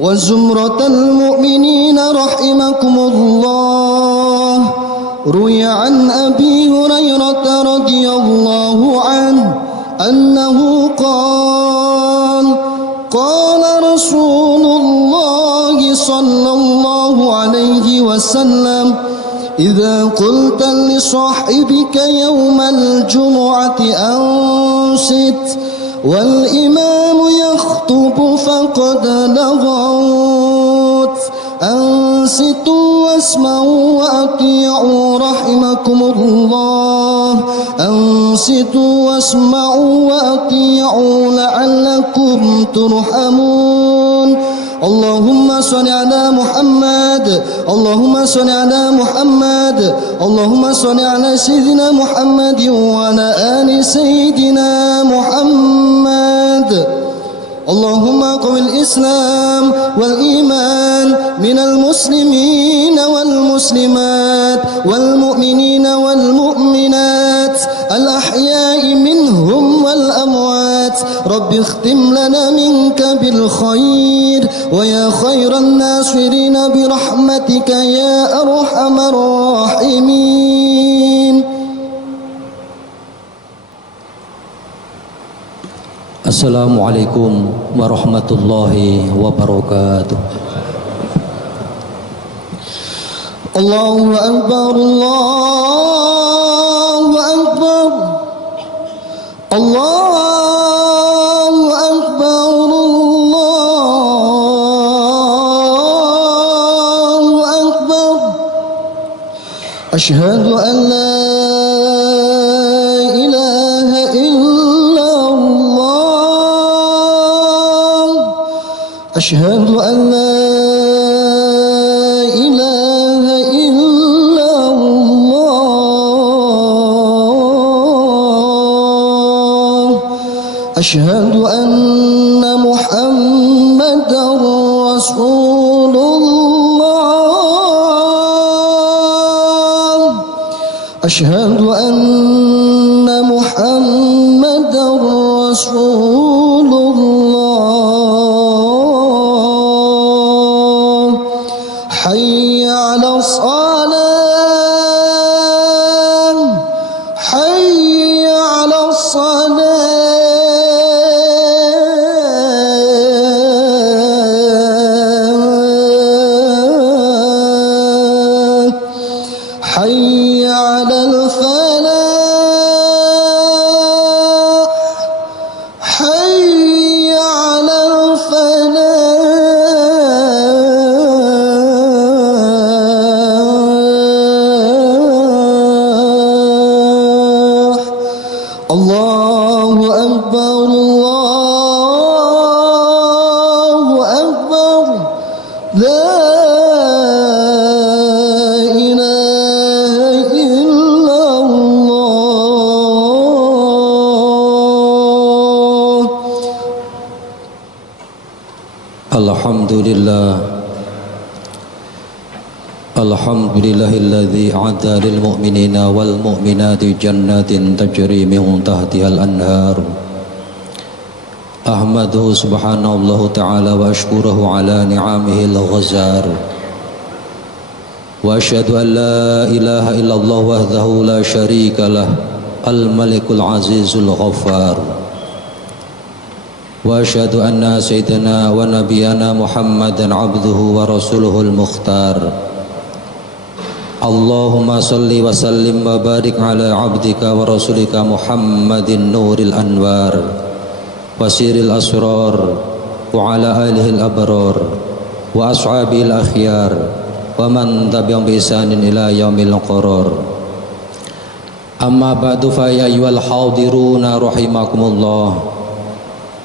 وزمرة المؤمنين رحمكم الله. روي عن أبي هريرة رضي الله عنه أنه قال: قال رسول الله صلى الله عليه وسلم: إذا قلت لصاحبك يوم الجمعة أنصت والإمام يخطب فقد لغوت، أنصتوا واسمعوا وأطيعوا رحمكم الله. أنصتوا واسمعوا وأطيعوا لعلكم ترحمون. اللهم صل على محمد، اللهم صل على محمد، اللهم صل على سيدنا محمد وعلى آل سيدنا محمد. اللهم قو الإسلام والإيمان من المسلمين والمسلمات والمؤمنين والمؤمنات الأحياء منهم والأموات. رب اختم لنا منك بالخير ويا خير الناصرين برحمتك يا أرحم الراحمين. Assalamualaikum warahmatullahi wabarakatuh. Allahu Akbar, Allahu Akbar, Allahu Akbar, Allahu Akbar. Asyhadu an la ilaha illallah, asyhadu an la أشهد أن محمدًا رسول الله، أشهد أن محمدًا رسول الله. حي على الصلاة، حي على الصلاة. حي على الفلاح، حي على الفلاح. الله أكبر، الله أكبر. لا Alhamdulillahilladzi a'adda lil mu'minina wal mu'minati jannatin tajri min tahtiha al-anhar. Ahmaduhu subhanahu ta'ala wa ashkuruhu ala ni'amihi al-ghazar. Wa asyhadu an la ilaha illallah wahdahu la syarika lah, al-malikul azizul ghaffar. Wa asyhadu anna sayyidina wa nabiyana Muhammadan abduhu wa rasuluhul mukhtar. Allahumma salli wa sallim wa barik ala abdika wa rasulika Muhammadin nuril anwar wasiril asrar wa ala alihil abrar wa ashabil akhyar wa man tabi'ahum bi ihsanin ila yaumil qarar. Amma ba'du, fa ya ayyuhal hadiruna rahimakumullah,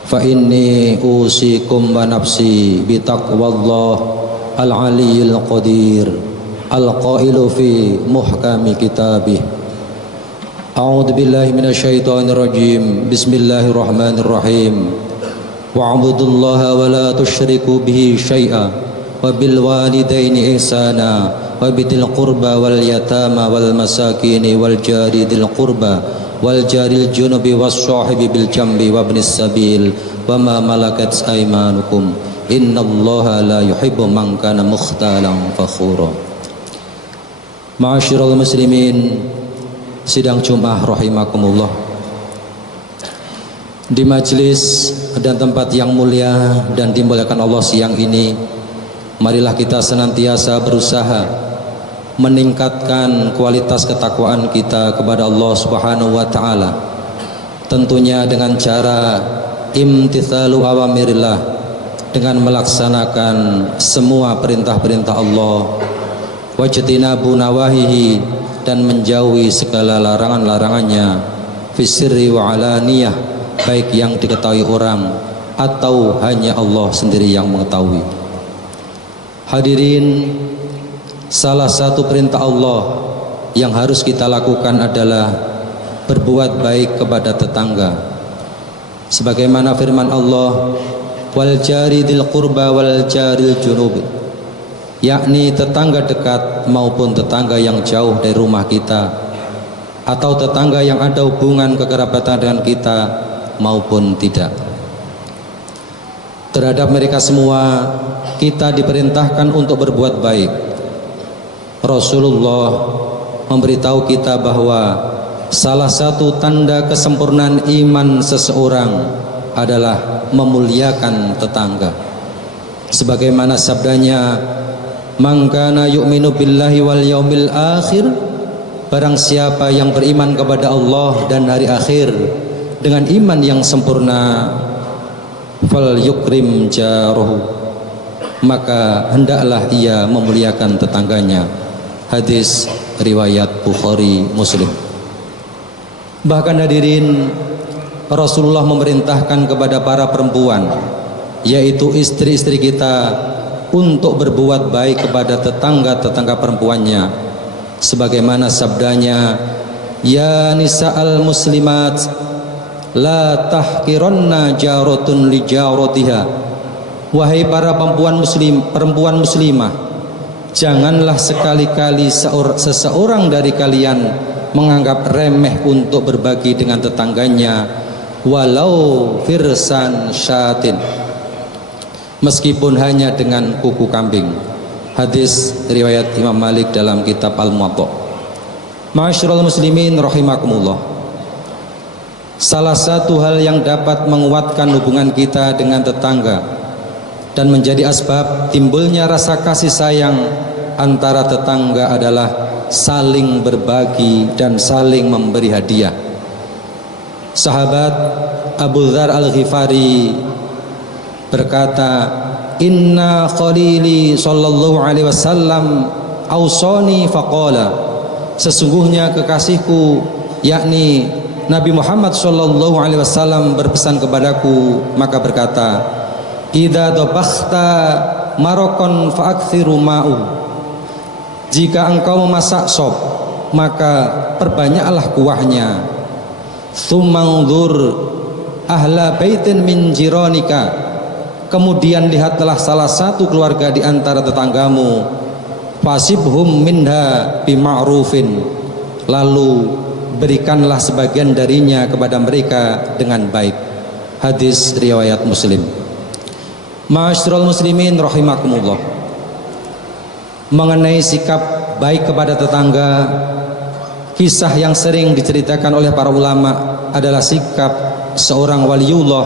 fa inni usikum wa nafsi bi taqwallah al-aliyyil qadir al-qailu fi muhkami kitabih. A'udzu billahi minasyaitonir rajim. Bismillahirrahmanirrahim. Wa'budullaha wa la tusyriku bihi syai'a wa bil walidaini ihsana wa bidil qurba wal yatama wal masakini wal jari dil qurba wal jaril junubi was sahibi bil jambi wa ibnis sabil wa ma malakat aymanukum innallaha la yuhibbu man kana mukhtalan fakhura. Ma'asyiral muslimin, sidang Jumat rahimakumullah. Di majelis dan tempat yang mulia dan dimuliakan Allah siang ini, marilah kita senantiasa berusaha meningkatkan kualitas ketakwaan kita kepada Allah Subhanahu wa taala. Tentunya dengan cara imtithalu awamirillah, dengan melaksanakan semua perintah-perintah Allah, wajtinabu nawahihi, dan menjauhi segala larangan-larangannya, fisirri wa alaniyah, baik yang diketahui orang atau hanya Allah sendiri yang mengetahui. Hadirin, salah satu perintah Allah yang harus kita lakukan adalah berbuat baik kepada tetangga. Sebagaimana firman Allah, wal jari dzil qurba wal jaril junub, yakni tetangga dekat maupun tetangga yang jauh dari rumah kita, atau tetangga yang ada hubungan kekerabatan dengan kita maupun tidak. Terhadap mereka semua kita diperintahkan untuk berbuat baik. Rasulullah memberitahu kita bahwa salah satu tanda kesempurnaan iman seseorang adalah memuliakan tetangga. Sebagaimana sabdanya, man kana yu'minu billahi wal yaumil akhir, barang siapa yang beriman kepada Allah dan hari akhir dengan iman yang sempurna, fal yukrim jaruhu, maka hendaklah ia memuliakan tetangganya. Hadis riwayat Bukhari Muslim. Bahkan hadirin, Rasulullah memerintahkan kepada para perempuan, yaitu istri-istri kita, untuk berbuat baik kepada tetangga-tetangga perempuannya. Sebagaimana sabdanya, ya nisa'al muslimat, la tahkiranna jaratun li jaratiha, wahai para perempuan muslimah, janganlah sekali-kali seseorang dari kalian menganggap remeh untuk berbagi dengan tetangganya, walau firsan syatin, meskipun hanya dengan kuku kambing. Hadis riwayat Imam Malik dalam kitab Al-Muwatta. Ma'asyiral muslimin rahimakumullah, salah satu hal yang dapat menguatkan hubungan kita dengan tetangga dan menjadi asbab timbulnya rasa kasih sayang antara tetangga adalah saling berbagi dan saling memberi hadiah. Sahabat Abu Dzar Al-Ghifari berkata, inna khalili sallallahu alaihi wasallam ausani faqala, sesungguhnya kekasihku yakni Nabi Muhammad sallallahu alaihi wasallam berpesan kepadaku, maka berkata, idza dabakhta marokon fa'akthiru ma'u, jika engkau memasak sop maka perbanyaklah kuahnya. Tsummanzur ahla baitin min jiranika, kemudian lihatlah salah satu keluarga di antara tetanggamu, fasibhum minha bima'rufin, lalu berikanlah sebagian darinya kepada mereka dengan baik. Hadis riwayat Muslim. Ma'asyiral muslimin rahimakumullah, mengenai sikap baik kepada tetangga, kisah yang sering diceritakan oleh para ulama adalah sikap seorang waliullah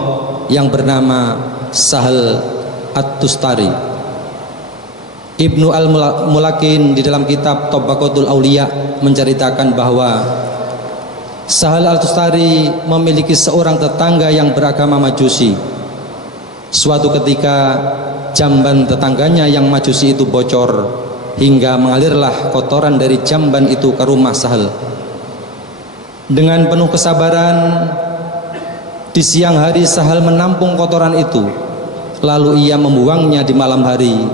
yang bernama Sahal At-Tustari. Ibnu Al-Mulakin di dalam kitab Tabaqatul Auliya menceritakan bahwa Sahal At-Tustari memiliki seorang tetangga yang beragama Majusi. Suatu ketika jamban tetangganya yang Majusi itu bocor, hingga mengalirlah kotoran dari jamban itu ke rumah Sahal. Dengan penuh kesabaran, di siang hari Sahal menampung kotoran itu, lalu ia membuangnya di malam hari.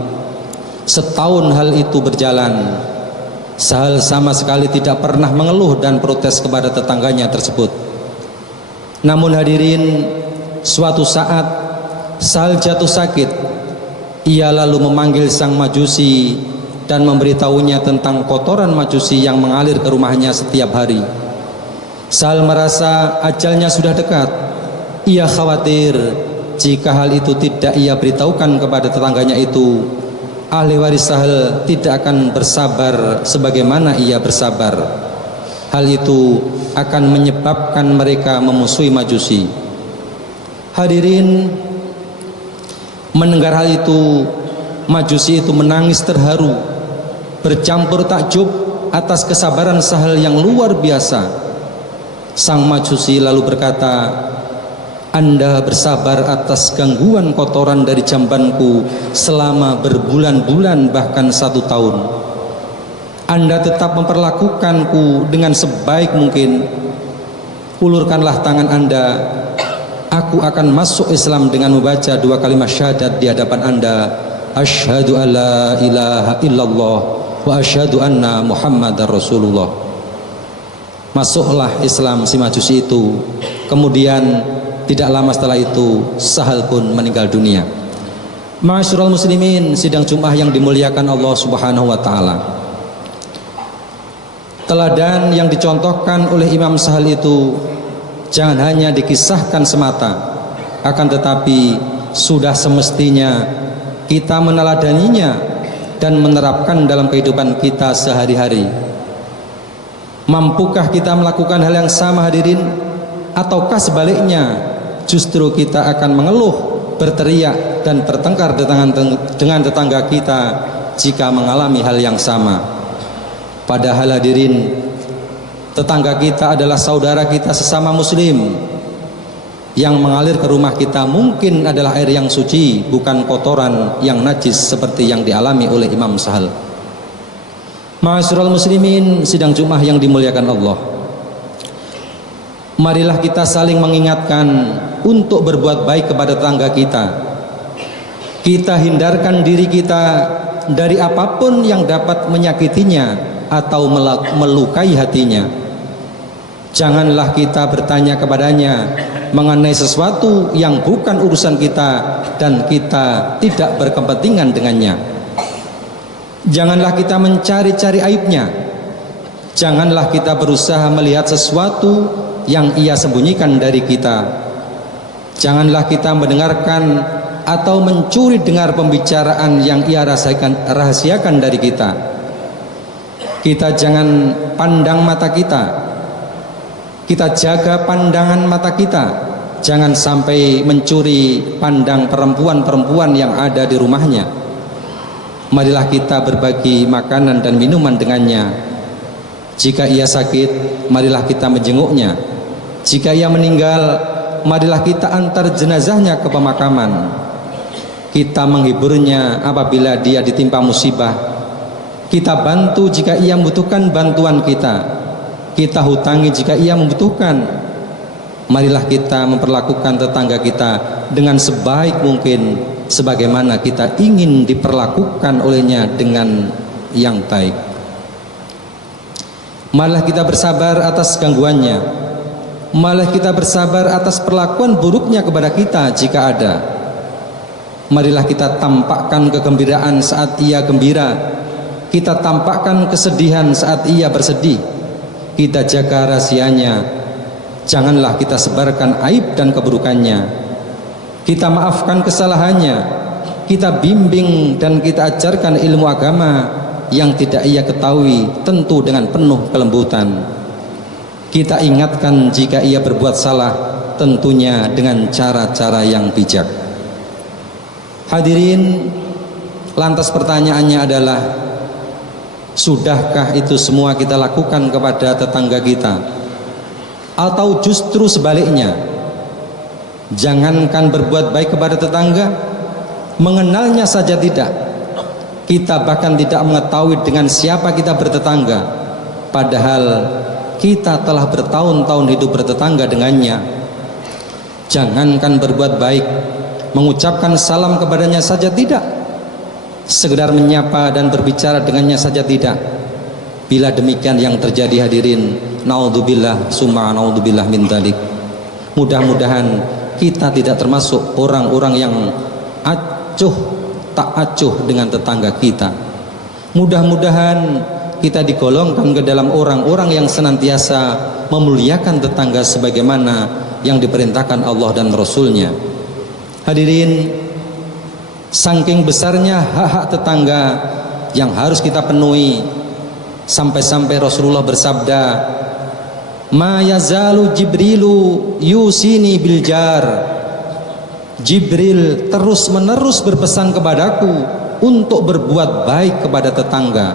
Setahun hal itu berjalan, Sahal sama sekali tidak pernah mengeluh dan protes kepada tetangganya tersebut. Namun hadirin, suatu saat Sahal jatuh sakit. Ia lalu memanggil sang Majusi dan memberitahunya tentang kotoran Majusi yang mengalir ke rumahnya setiap hari. Sahal merasa ajalnya sudah dekat. Ia khawatir jika hal itu tidak ia beritahukan kepada tetangganya itu, ahli waris Sahal tidak akan bersabar sebagaimana ia bersabar. Hal itu akan menyebabkan mereka memusuhi Majusi. Hadirin, mendengar hal itu, Majusi itu menangis terharu, bercampur takjub atas kesabaran Sahal yang luar biasa. Sang Majusi lalu berkata, Anda bersabar atas gangguan kotoran dari jambanku selama berbulan-bulan bahkan 1 tahun. Anda tetap memperlakukanku dengan sebaik mungkin. Ulurkanlah tangan Anda. Aku akan masuk Islam dengan membaca 2 kalimat syahadat di hadapan Anda. Asyhadu an la ilaha illallah wa asyhadu anna Muhammadar Rasulullah. Masuklah Islam si Majusi itu. Kemudian tidak lama setelah itu Sahal pun meninggal dunia. Ma'asyiral muslimin, sidang Jumat yang dimuliakan Allah Subhanahu wa taala. Teladan yang dicontohkan oleh Imam Sahal itu jangan hanya dikisahkan semata, akan tetapi sudah semestinya kita meneladaninya dan menerapkan dalam kehidupan kita sehari-hari. Mampukah kita melakukan hal yang sama, hadirin? Ataukah sebaliknya justru kita akan mengeluh, berteriak dan bertengkar dengan tetangga kita jika mengalami hal yang sama? Padahal hadirin, tetangga kita adalah saudara kita sesama muslim. Yang mengalir ke rumah kita mungkin adalah air yang suci, bukan kotoran yang najis seperti yang dialami oleh Imam Sahal. Ma'asyiral muslimin, sidang Jumat yang dimuliakan Allah. Marilah kita saling mengingatkan untuk berbuat baik kepada tetangga kita. Kita hindarkan diri kita dari apapun yang dapat menyakitinya atau melukai hatinya. Janganlah kita bertanya kepadanya mengenai sesuatu yang bukan urusan kita dan kita tidak berkepentingan dengannya. Janganlah kita mencari-cari aibnya. Janganlah kita berusaha melihat sesuatu yang ia sembunyikan dari kita. Janganlah kita mendengarkan atau mencuri dengar pembicaraan yang ia rahasiakan dari kita. Kita jangan pandang mata kita. Kita jaga pandangan mata kita. Jangan sampai mencuri pandang perempuan-perempuan yang ada di rumahnya. Marilah kita berbagi makanan dan minuman dengannya. Jika ia sakit, marilah kita menjenguknya. Jika ia meninggal, marilah kita antar jenazahnya ke pemakaman. Kita menghiburnya apabila dia ditimpa musibah. Kita bantu jika ia membutuhkan bantuan kita. Kita hutangi jika ia membutuhkan. Marilah kita memperlakukan tetangga kita dengan sebaik mungkin, sebagaimana kita ingin diperlakukan olehnya dengan yang baik. Marilah kita bersabar atas gangguannya. Marilah kita bersabar atas perlakuan buruknya kepada kita jika ada. Marilah kita tampakkan kegembiraan saat ia gembira. Kita tampakkan kesedihan saat ia bersedih. Kita jaga rahasianya. Janganlah kita sebarkan aib dan keburukannya. Kita maafkan kesalahannya. Kita bimbing dan kita ajarkan ilmu agama yang tidak ia ketahui, tentu dengan penuh kelembutan. Kita ingatkan jika ia berbuat salah, tentunya dengan cara-cara yang bijak. Hadirin, lantas pertanyaannya adalah, sudahkah itu semua kita lakukan kepada tetangga kita? Atau justru sebaliknya, jangankan berbuat baik kepada tetangga, mengenalnya saja tidak. Kita bahkan tidak mengetahui dengan siapa kita bertetangga, padahal kita telah bertahun-tahun hidup bertetangga dengannya. Jangankan berbuat baik, mengucapkan salam kepadanya saja tidak, sekedar menyapa dan berbicara dengannya saja tidak. Bila demikian yang terjadi, hadirin, naudzubillah summa naudzubillah min dzalik. Mudah-mudahan kita tidak termasuk orang-orang yang tak acuh dengan tetangga kita. Mudah-mudahan kita digolongkan ke dalam orang-orang yang senantiasa memuliakan tetangga sebagaimana yang diperintahkan Allah dan Rasulnya. Hadirin, saking besarnya hak-hak tetangga yang harus kita penuhi, sampai-sampai Rasulullah bersabda, ma yazalu Jibrilu yusini bil jar. Jibril terus menerus berpesan kepadaku untuk berbuat baik kepada tetangga,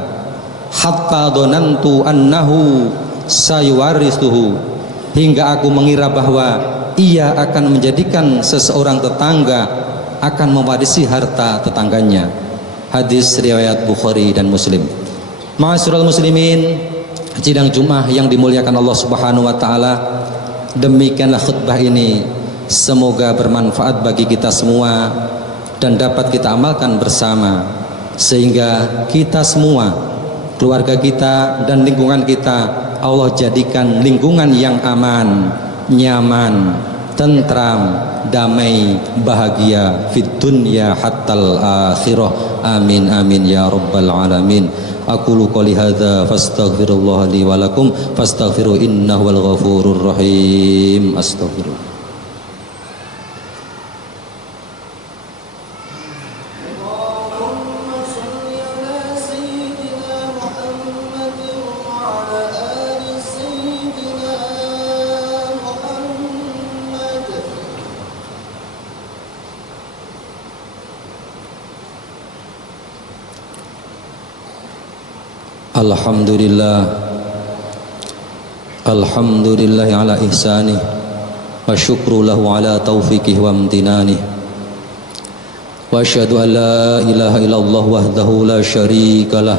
hatta donantu annahu sayuwarisuhu, hingga aku mengira bahwa ia akan menjadikan seseorang tetangga akan mewarisi harta tetangganya. Hadis riwayat Bukhari dan Muslim. Ma'asyiral muslimin, sidang Jumat yang dimuliakan Allah Subhanahu wa taala, demikianlah khutbah ini, semoga bermanfaat bagi kita semua dan dapat kita amalkan bersama, sehingga kita semua, keluarga kita dan lingkungan kita, Allah jadikan lingkungan yang aman, nyaman, tentram, damai, bahagia fid dunya hattal akhirah. Amin amin ya rabbal alamin. Aqulu qouli hadza fastaghfirullah li wa lakum fastaghfiru innahu wal ghafurur rahim. Astaghfirullah. Alhamdulillah ala ihsanih wa syukru lahu ala taufiqih wa amtinanih wa asyhadu an la ilaha illallah wahdahu la syarikalah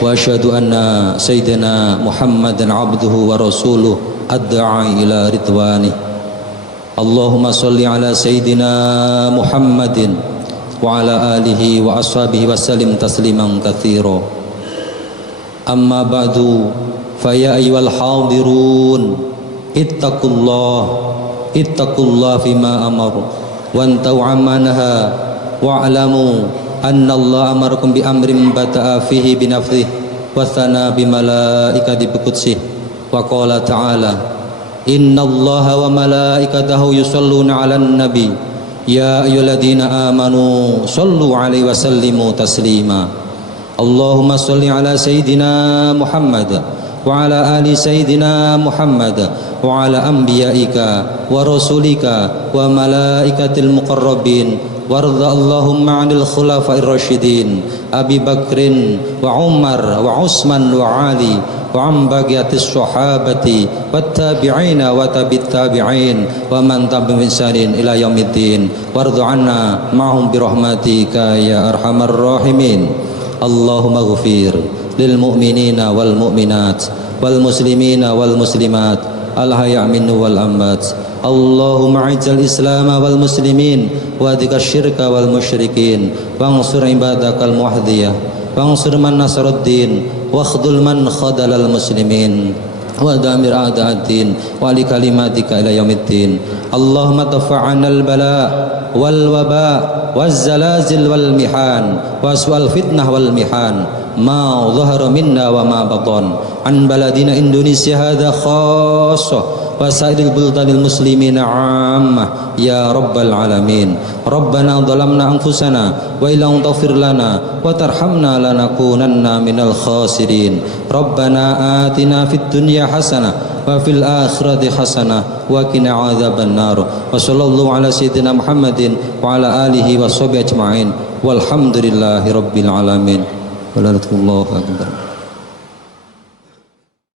wa asyhadu anna sayyidina Muhammadan abduhu wa rasuluh adda'a ila ridwanih. Allahumma salli ala sayyidina Muhammadin wa ala alihi wa ashabihi wa sallim tasliman katsira. Amma ba'du, fa ya ayyuhal hadirun ittaqullah fima amar wa antau amanaha wa'lamu anna Allah amarakum bi amrin bata'a fihi bi nafsihi wa thana bi malaikati bi qudsih wa qala ta'ala innallaha wa malaikatahu yusholluna 'alan nabi ya ayyuhalladzina amanu shollu 'alaihi wa sallimu taslima. Allahumma sholli ala sayyidina Muhammad wa ala ali sayyidina Muhammad wa ala anbiya'ika wa rasulika wa malaikatil muqarrabin warda Allahumma 'anil khulafa'ir rasyidin Abi Bakrin wa Umar wa Utsman wa Ali wa an baqiyatis sahabati wat tabi'ina wa tabi'it tabi'in wa man tabi'ahum bi ihsanin ila yaumiddin warda 'anna ma'hum bi rahmatika ya arhamar rahimin. Allahumma ghfir lil mu'minina wal mu'minat wal muslimina wal muslimat al hayya' minhu wal amwat. Allahumma a'izz al islam wal muslimin wa dhika syirka wal musyrikin wansur ibadakal muwahdiyah wansur man nasruddin wa khdhul man khadalal muslimin wa damir a'da'ad-din wa li kalimatika ila yaumiddin. Allahumma dafa'ana al bala wal waba waz zalazil wal mihan waswal fitnah wal mihan ma dhahara minna wa ma batan an baladina Indonesia hadza khassah wa sa'iril buldanil muslimina 'ammah ya rabbal alamin. Rabbana dhalamna anfusana wa illam taghfir lana wa tarhamna lanakunanna minal khasirin. Rabbana atina fid dunya hasanah wa fil akhirati hasanah wa qina adzaban nar. Wa sallallahu ala sayyidina Muhammadin wa ala alihi wa sahbihi ajma'in walhamdulillahi rabbil alamin. Wallahu akbar.